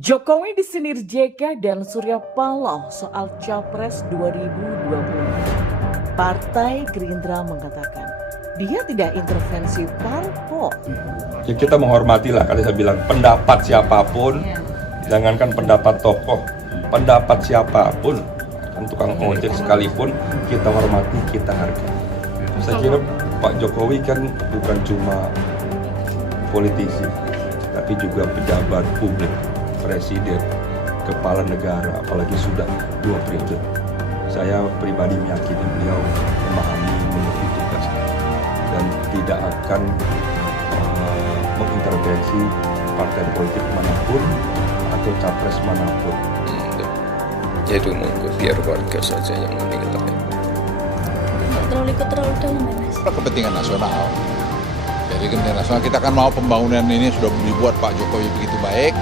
Jokowi disindir JK dan Surya Paloh soal Capres 2024. Partai Gerindra mengatakan dia tidak intervensi parpol. Ya kita menghormatilah, kalau saya bilang pendapat siapapun, jangankan pendapat tokoh, pendapat siapapun, kan tukang ojek sekalipun kita hormati, kita hargai. Saya kira Pak Jokowi kan bukan cuma politisi, tapi juga pejabat publik, presiden, kepala negara, apalagi sudah 2 periode. Saya pribadi meyakini beliau memahami, mengerti tugas dan tidak akan mengintervensi partai politik manapun atau capres manapun. Itu nunggu biar warga saja yang menilai. Nggak terlalu ikut terlalu dalam ya Mas? Kepentingan nasional. Jadi kepentingan nasional kita kan mau pembangunan ini sudah dibuat Pak Jokowi begitu baik,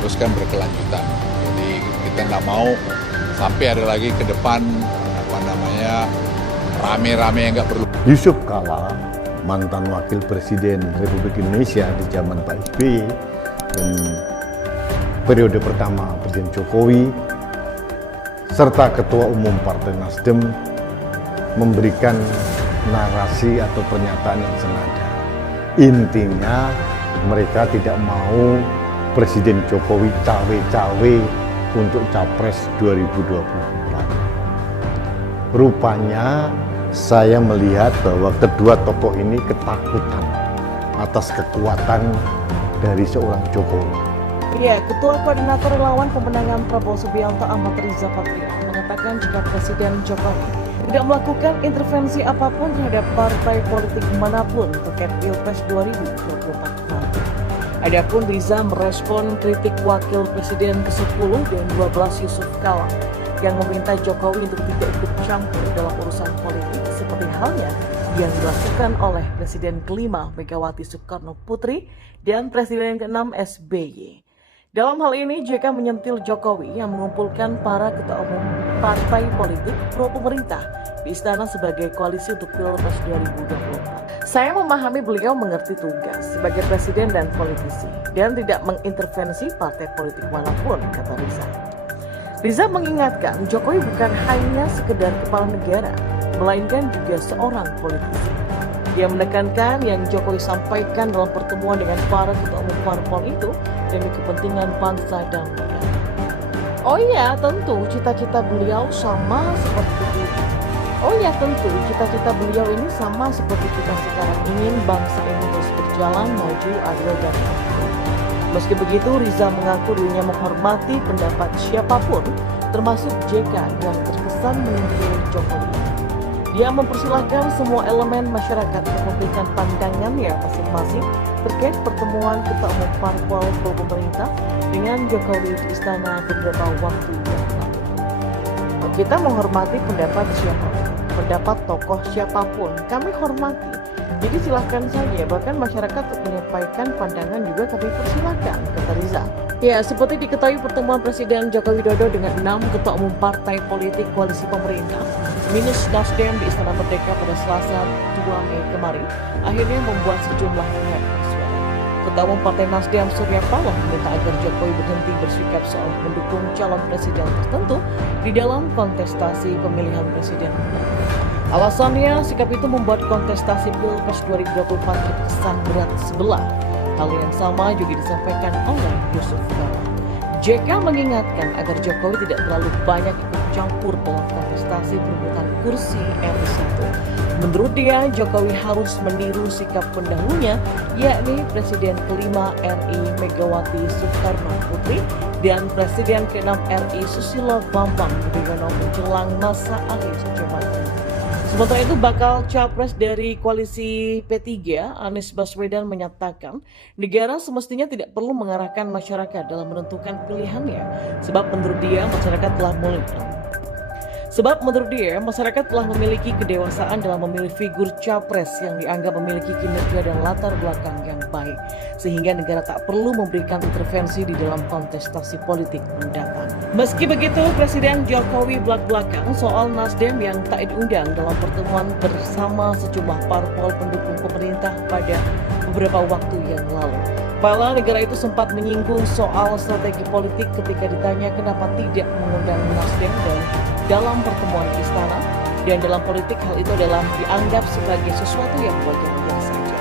terus kan berkelanjutan. Jadi kita nggak mau sampai ada lagi ke depan rame-rame yang nggak perlu. Yusuf Kala, mantan wakil presiden Republik Indonesia di zaman Pak SBY dan periode pertama Presiden Jokowi, serta Ketua Umum Partai Nasdem memberikan narasi atau pernyataan yang senada. Intinya mereka tidak mau Presiden Jokowi cawe-cawe untuk Capres 2024. Rupanya saya melihat bahwa kedua tokoh ini ketakutan atas kekuatan dari seorang Jokowi. Ya, Ketua Koordinator Relawan Pemenangan Prabowo Subianto Ahmad Riza Patria mengatakan jika Presiden Jokowi tidak melakukan intervensi apapun terhadap partai politik manapun terkait Pilpres 2024 nanti. Adapun Riza merespon kritik Wakil Presiden ke-10 dan 12 Yusuf Kala yang meminta Jokowi untuk tidak ikut campur dalam urusan politik seperti halnya yang dilakukan oleh Presiden ke-5 Megawati Soekarno Putri dan Presiden ke-6 SBY. Dalam hal ini, JK menyentil Jokowi yang mengumpulkan para ketua umum partai politik pro pemerintah di istana sebagai koalisi untuk Pilpres 2024. Saya memahami beliau mengerti tugas sebagai presiden dan politisi dan tidak mengintervensi partai politik manapun, kata Riza. Riza mengingatkan Jokowi bukan hanya sekedar kepala negara, melainkan juga seorang politisi. Dia menekankan yang Jokowi sampaikan dalam pertemuan dengan para ketua umum parpol itu demi kepentingan bangsa dan negara. Oh iya, tentu cita-cita beliau sama seperti itu. Oh iya, tentu cita-cita beliau ini sama seperti kita sekarang, ingin bangsa ini terus berjalan maju, adil dan makmur. Meski begitu, Riza mengaku dirinya menghormati pendapat siapapun, termasuk JK yang terkesan menyentil Jokowi. Dia mempersilahkan semua elemen masyarakat untuk memberikan pandangannya masing-masing terkait pertemuan ketua umum parpol pro pemerintah dengan Jokowi di istana beberapa waktu yang lalu. Kita menghormati pendapat siapapun, pendapat tokoh siapapun, kami hormati. Jadi silahkan saja, bahkan masyarakat untuk menyampaikan pandangan juga kami persilahkan, kata Riza. Ya, seperti diketahui pertemuan Presiden Joko Widodo dengan 6 ketua umum partai politik koalisi pemerintah minus Nasdem di Istana Merdeka pada Selasa 2 Mei kemarin akhirnya membuat sejumlah pihak bersuara. Ketua umum Partai Nasdem Surya Paloh meminta agar Jokowi berhenti bersikap soal mendukung calon presiden tertentu di dalam kontestasi pemilihan presiden. Alasannya, sikap itu membuat kontestasi Pilpres 2024 terkesan berat sebelah. Hal yang sama juga disampaikan oleh Yusuf Kala. JK mengingatkan agar Jokowi tidak terlalu banyak ikut campur dalam kontestasi perebutan kursi RI 1. Menurut dia, Jokowi harus meniru sikap pendahulunya, yakni Presiden ke-5 RI Megawati Soekarno Putri dan Presiden ke-6 RI Susilo Bambang Yudhoyono menjelang masa akhir jabatan. Sementara itu, bakal capres dari koalisi P3, Anies Baswedan menyatakan negara semestinya tidak perlu mengarahkan masyarakat dalam menentukan pilihannya, sebab menurut dia masyarakat telah memiliki kedewasaan dalam memilih figur capres yang dianggap memiliki kinerja dan latar belakang yang baik, sehingga negara tak perlu memberikan intervensi di dalam kontestasi politik mendatang. Meski begitu, Presiden Jokowi belak-belakan soal Nasdem yang tak diundang dalam pertemuan bersama sejumlah parpol pendukung pemerintah pada beberapa waktu yang lalu. Kepala negara itu sempat menyinggung soal strategi politik ketika ditanya kenapa tidak mengundang Nasdem dan dalam pertemuan di istana, dan dalam politik hal itu adalah dianggap sebagai sesuatu yang wajar saja.